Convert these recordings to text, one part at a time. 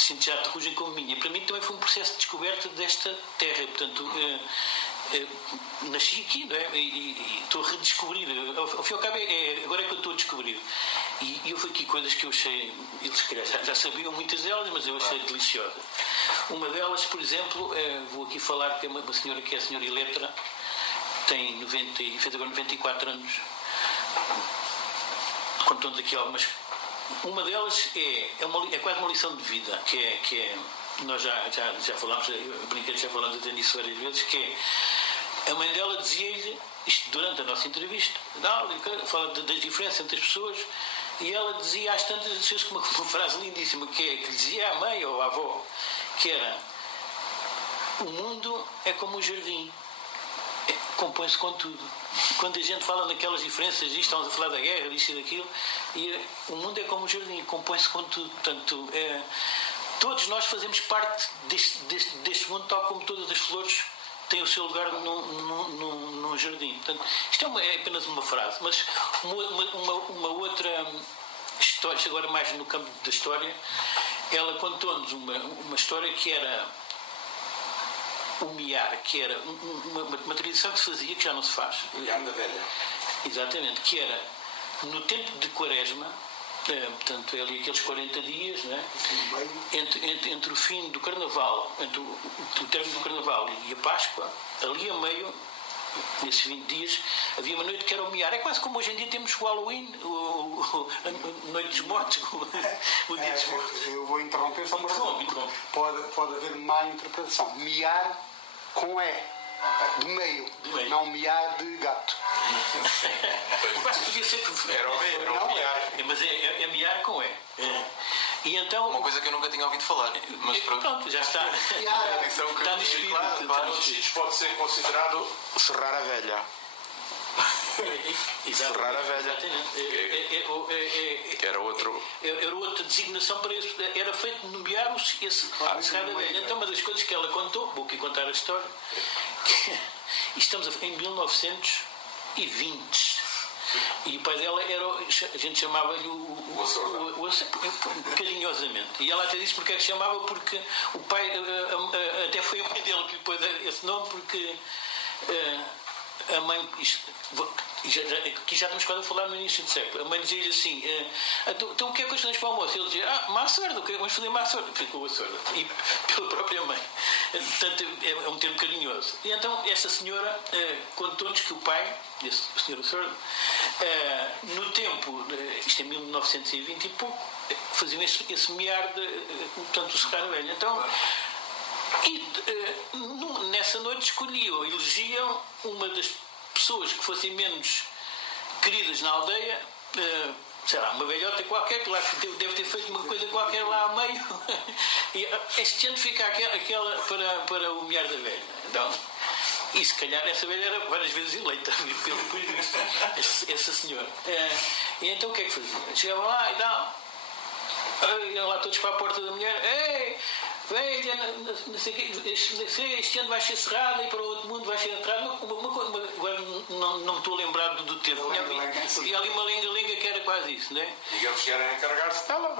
sinto já Terrugem como minha. Para mim também foi um processo de descoberta desta terra. Portanto, nasci aqui, não é? E estou a redescobrir. Ao fim e ao cabo, agora é que eu estou a descobrir. E eu fui aqui coisas que eu achei, eles já sabiam muitas delas, mas eu achei deliciosa. Uma delas, por exemplo, vou aqui falar que é uma senhora que é a senhora Eletra, tem fez agora 94 anos. Contou-nos aqui algumas. Uma delas é quase uma lição de vida, que é nós já falámos, já falamos até nisso várias vezes, que é a mãe dela dizia-lhe, isto durante a nossa entrevista, fala das diferenças entre as pessoas, e ela dizia às tantas uma frase lindíssima, que dizia à mãe ou à avó, que era: o mundo é como um jardim, compõe-se com tudo. Quando a gente fala naquelas diferenças, estamos a falar da guerra, disto e daquilo, e o mundo é como um jardim, compõe-se com tudo. Portanto, todos nós fazemos parte deste mundo, tal como todas as flores têm o seu lugar num jardim. Portanto, isto é apenas uma frase, mas uma outra história, agora mais no campo da história, ela contou-nos uma história que era o miar, que era uma tradição que se fazia, que já não se faz. Miar da velha. Exatamente, que era no tempo de Quaresma, portanto, é ali aqueles 40 dias, não é? Entre o fim do Carnaval, entre o término do Carnaval e a Páscoa, ali a meio, nesses 20 dias, havia uma noite que era o miar. É quase como hoje em dia temos o Halloween, a Noite dos Mortos, o Dia dos Mortos. Eu vou interromper só para Interrompe. Pode haver má interpretação. Miar com E, de meio. Não miar de gato. Quase podia ser. Era o miar. Mas é miar com E. E então, uma coisa que eu nunca tinha ouvido falar, mas pronto, já está. Está no espírito. Claro, pode ser considerado serrar a velha. Serrar a velha. Que era outro. Era outra designação para isso. Era feito nomear esse serrar a velha. Então, uma das coisas que ela contou, vou aqui contar a história, estamos em 1920. E o pai dela a gente chamava-lhe o carinhosamente. E ela até disse porque é que chamava, porque o pai, até foi a mãe dele que lhe pôs esse nome, porque a mãe, aqui já estamos quase a falar no início do século, a mãe dizia-lhe assim: então o que é que nós para o almoço? Ele dizia: massa verde, vamos fazer massa verde. Ficou a sorda, e pela própria mãe. Portanto, é um termo carinhoso. E então esta senhora contou-nos que o pai, esse senhor sordo, no tempo, isto em 1920 e pouco, faziam esse miar portanto, o serrar velho. Então, nessa noite escolhiam, elegiam uma das pessoas que fossem menos queridas na aldeia, sei lá, uma velhota qualquer, que lá deve ter feito uma coisa qualquer lá a meio, e este ano fica aquela para o miar da velha. Então, e se calhar essa velha era várias vezes eleita pelo juiz, essa senhora. E então o que é que fazia? Chegavam lá e tal, iam lá todos para a porta da mulher: ei, velha, não sei o quê, este ano vai ser cerrado e para o outro mundo vai ser entrado. Agora não me estou a lembrar do termo. Havia ali uma lenga-lenga que era quase isso, não é? E eles querem encarregar-se dela,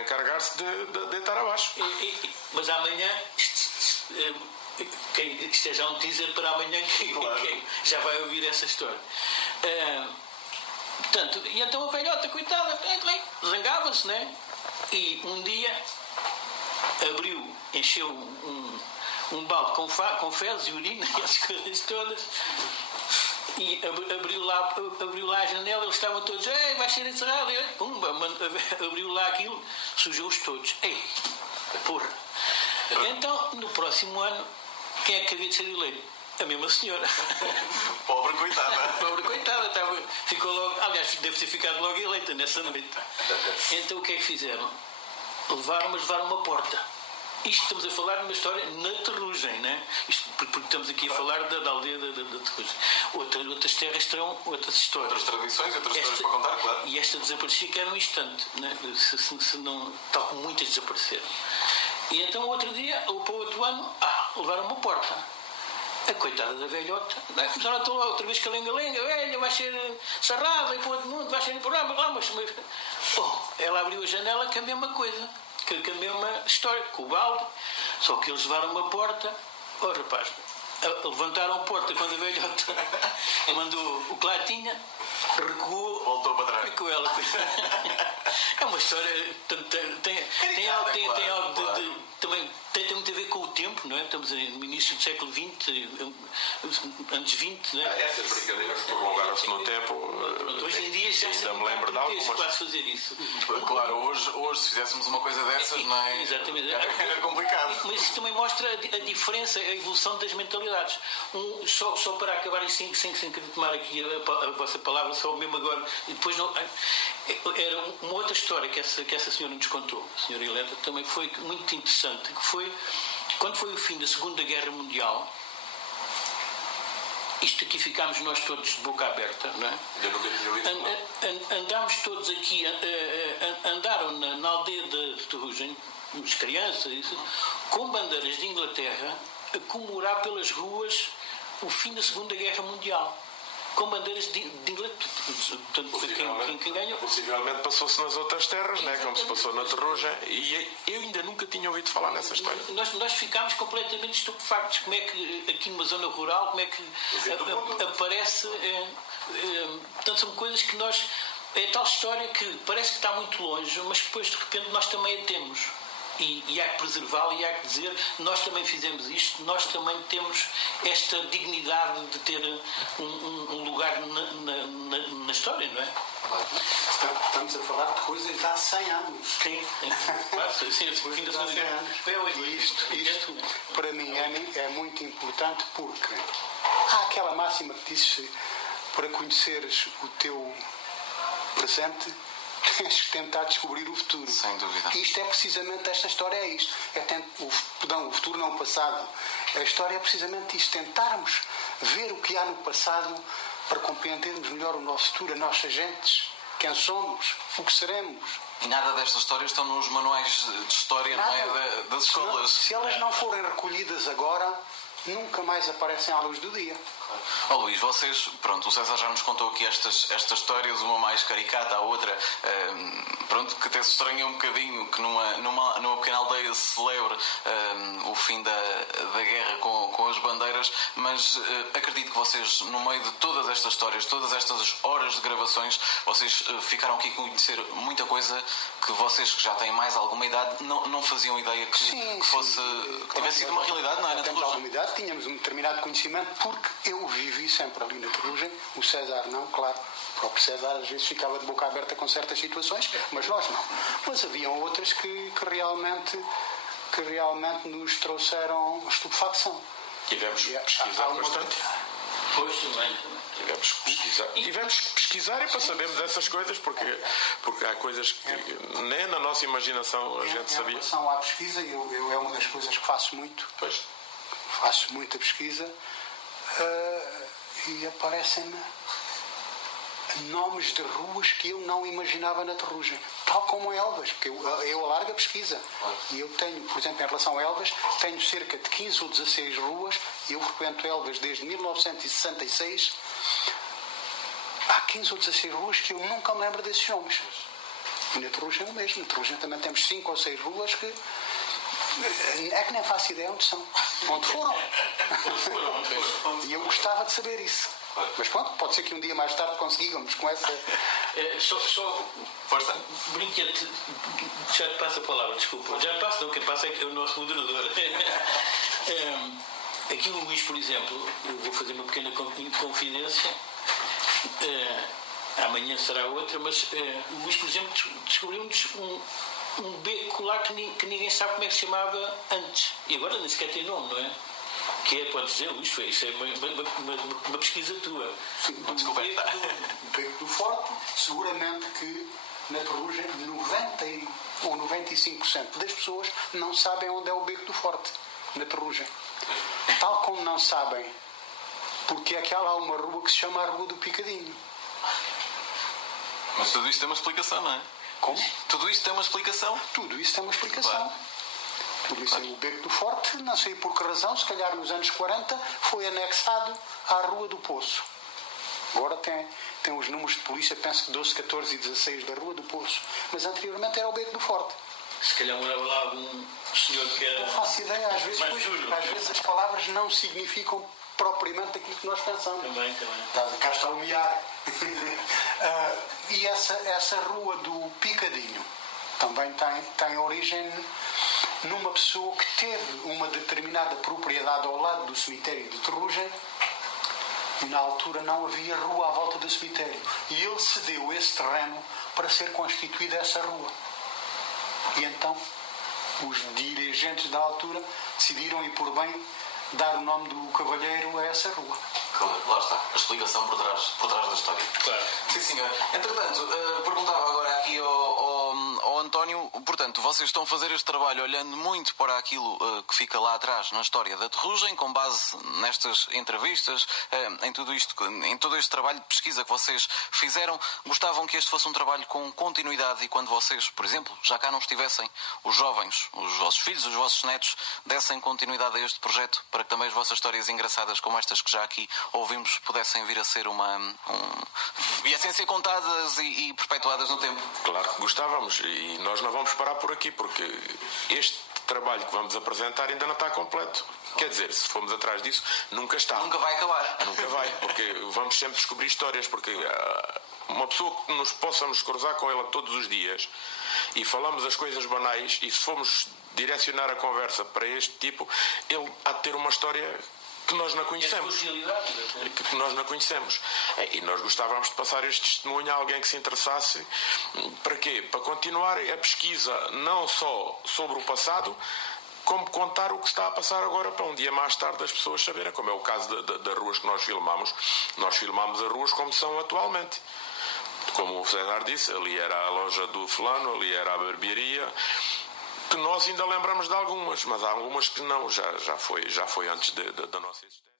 encarregar-se de deitar abaixo. Mas amanhã, isto é já um teaser para amanhã, quem já vai ouvir essa história. Portanto, e então a velhota, coitada, zangava-se, não é? E um dia encheu um balde com fezes e urina e as coisas todas, e abriu lá a janela. Eles estavam todos: ei, vai ser encerrado. E pumba, abriu lá aquilo, sujou-os todos. Ei, porra! Então, no próximo ano, quem é que havia de ser eleito? A mesma senhora. Pobre coitada. Pobre coitada, ficou logo, aliás, deve ter ficado logo eleita nessa noite. Então o que é que fizeram? Levaram uma porta. Isto estamos a falar de uma história na Terrugem, não é? Porque estamos aqui a falar da aldeia da Terrugem. Outras terras terão outras histórias. Outras tradições, outras histórias para contar, claro. E esta desaparecia que era um instante, não é? Se não, tal como muitas desapareceram. E então outro dia, ou para o outro ano, levaram uma porta. A coitada da velhota, começaram a lá outra vez com a lenga-lenga: velha, vai ser sarrada e para o outro mundo, vai ser por lá, mas ela abriu a janela, que a mesma coisa. com a mesma história, com o balde, só que eles levaram uma porta. Oh, rapaz, levantaram a porta quando a velhota mandou o que lá tinha, recuou, Voltou para trás. ficou ela. É uma história, tem algo também tem muito a ver com o tempo, não é? Estamos no início do século XX, anos 20, não é? Essas brincadeiras prolongaram-se no tempo. Hoje em dia já ainda me lembro de algumas. quase fazer isso. Claro, hoje se fizéssemos uma coisa dessas, não é? Exatamente. Era complicado. Mas isso também mostra a diferença, a evolução das mentalidades. Só para acabar sem querer tomar aqui a vossa palavra, só mesmo agora, e depois não. Era uma outra história que essa senhora nos contou, a senhora Helena, também foi muito interessante, que foi quando foi o fim da Segunda Guerra Mundial. Isto aqui ficámos nós todos de boca aberta, não é? Eu nunca tinha ouvido. Andámos todos aqui, andaram na aldeia de Ferrugem, as crianças, isso, com bandeiras de Inglaterra a comemorar pelas ruas o fim da Segunda Guerra Mundial. Com bandeiras de Inglaterra. Portanto, quem ganhou. Possivelmente passou-se nas outras terras, né? Como se passou na Terrugem. E eu ainda nunca tinha ouvido falar nessa história. Nós ficámos completamente estupefactos. Como é que aqui numa zona rural, como é que aparece. Portanto, são coisas que nós. É tal história que parece que está muito longe, mas que depois de repente nós também a temos. E há que preservá-la e há que dizer, nós também fizemos isto, nós também temos esta dignidade de ter um lugar na história, não é? Estamos a falar de coisas de há 100 anos. Sim, o fim da Segunda Guerra. E isto, para mim, é muito importante porque há aquela máxima que diz: para conheceres o teu presente, tens que tentar descobrir o futuro. Sem dúvida. Isto é precisamente, esta história é isto. O futuro não o passado. A história é precisamente isto. Tentarmos ver o que há no passado para compreendermos melhor o nosso futuro, as nossas gentes, quem somos, o que seremos. E nada destas histórias estão nos manuais de história, não é? Das escolas. Se elas não forem recolhidas agora, nunca mais aparecem à luz do dia. Oh, Luís, vocês, pronto, o César já nos contou aqui estas histórias, uma mais caricata, a outra, pronto, que até se estranha um bocadinho que numa pequena aldeia se celebre o fim da guerra com as bandeiras, mas acredito que vocês, no meio de todas estas histórias, todas estas horas de gravações, vocês ficaram aqui a conhecer muita coisa que vocês, que já têm mais alguma idade, não faziam ideia que tivesse sido uma realidade, não é? Temos alguma idade, tínhamos um determinado conhecimento, porque eu vivi sempre ali na Ferrugem, o César não, claro, o próprio César às vezes ficava de boca aberta com certas situações, mas nós não. Mas haviam outras que realmente nos trouxeram estupefacção. Tivemos que pesquisar bastante. Pois, também. Tivemos que pesquisar e para sabermos dessas coisas, porque há coisas que nem na nossa imaginação a gente sabia. Em relação à pesquisa, eu é uma das coisas que faço muito. Pois. Faço muita pesquisa. E aparecem-me nomes de ruas que eu não imaginava na Ferrugem, tal como Elvas, porque eu alargo a pesquisa e eu tenho, por exemplo, em relação a Elvas, tenho cerca de 15 ou 16 ruas, e eu frequento Elvas desde 1966. Há 15 ou 16 ruas que eu nunca me lembro desses nomes. E na Ferrugem é o mesmo. Na Ferrugem também temos 5 ou 6 ruas que é que nem faço ideia onde são, onde foram. E eu gostava de saber isso. Mas pronto, pode ser que um dia mais tarde conseguíamos com essa. Só Força. brinquete, já te passo a palavra, desculpa. Já te passo, não, quem passa é o nosso moderador. Aqui o Luís, por exemplo, eu vou fazer uma pequena confidência. Amanhã será outra, mas o Luís, por exemplo, descobriu-nos um beco lá que ninguém sabe como é que se chamava antes. E agora nem sequer tem nome, não é? Que é, pode dizer, Luís, isso é uma pesquisa tua. Sim, uma descoberta. O Beco do Forte, seguramente que na Ferrugem 90 ou 95% das pessoas não sabem onde é o Beco do Forte, na Ferrugem. Tal como não sabem porque é que há lá uma rua que se chama a Rua do Picadinho. Mas tudo isto tem uma explicação, não é? Como? Tudo isto tem uma explicação? Tudo isso tem uma explicação. Claro. Por isso o Beco do Forte, não sei por que razão, se calhar nos anos 40, foi anexado à Rua do Poço. Agora tem os números de polícia, penso que 12, 14 e 16 da Rua do Poço. Mas anteriormente era o Beco do Forte. Se calhar morava lá algum senhor que era... Não faço ideia, às vezes, mais sujo. às vezes as palavras não significam propriamente aquilo que nós pensamos. Também. Cá está o miar. E essa rua do Picadinho também tem origem numa pessoa que teve uma determinada propriedade ao lado do cemitério de Terrugem, e na altura não havia rua à volta do cemitério. E ele cedeu esse terreno para ser constituída essa rua. E então os dirigentes da altura decidiram, e por bem, dar o nome do cavalheiro a essa rua. Claro, lá está, a explicação por trás da história. Claro. Sim, senhor. Entretanto, perguntava agora aqui ao António, portanto, vocês estão a fazer este trabalho olhando muito para aquilo que fica lá atrás na história da Terrugem, com base nestas entrevistas, em tudo isto, em todo este trabalho de pesquisa que vocês fizeram. Gostavam que este fosse um trabalho com continuidade, e quando vocês, por exemplo, já cá não estivessem, os jovens, os vossos filhos, os vossos netos, dessem continuidade a este projeto, para que também as vossas histórias engraçadas como estas que já aqui ouvimos pudessem vir a ser viessem a ser contadas e perpetuadas no tempo. Claro, gostávamos, e nós não vamos parar por aqui, porque este trabalho que vamos apresentar ainda não está completo. Quer dizer, se formos atrás disso, nunca está. Nunca vai acabar. Nunca vai, porque vamos sempre descobrir histórias, porque uma pessoa que possamos cruzar com ela todos os dias e falamos as coisas banais, e se formos direcionar a conversa para este tipo, ele há de ter uma história que nós não conhecemos. Que nós não conhecemos. E nós gostávamos de passar este testemunho a alguém que se interessasse. Para quê? Para continuar a pesquisa não só sobre o passado, como contar o que está a passar agora, para um dia mais tarde as pessoas saberem, como é o caso das ruas que nós filmamos. Nós filmamos as ruas como são atualmente. Como o César disse, ali era a loja do fulano, ali era a barbearia, que nós ainda lembramos de algumas, mas há algumas que não, já foi antes da nossa existência.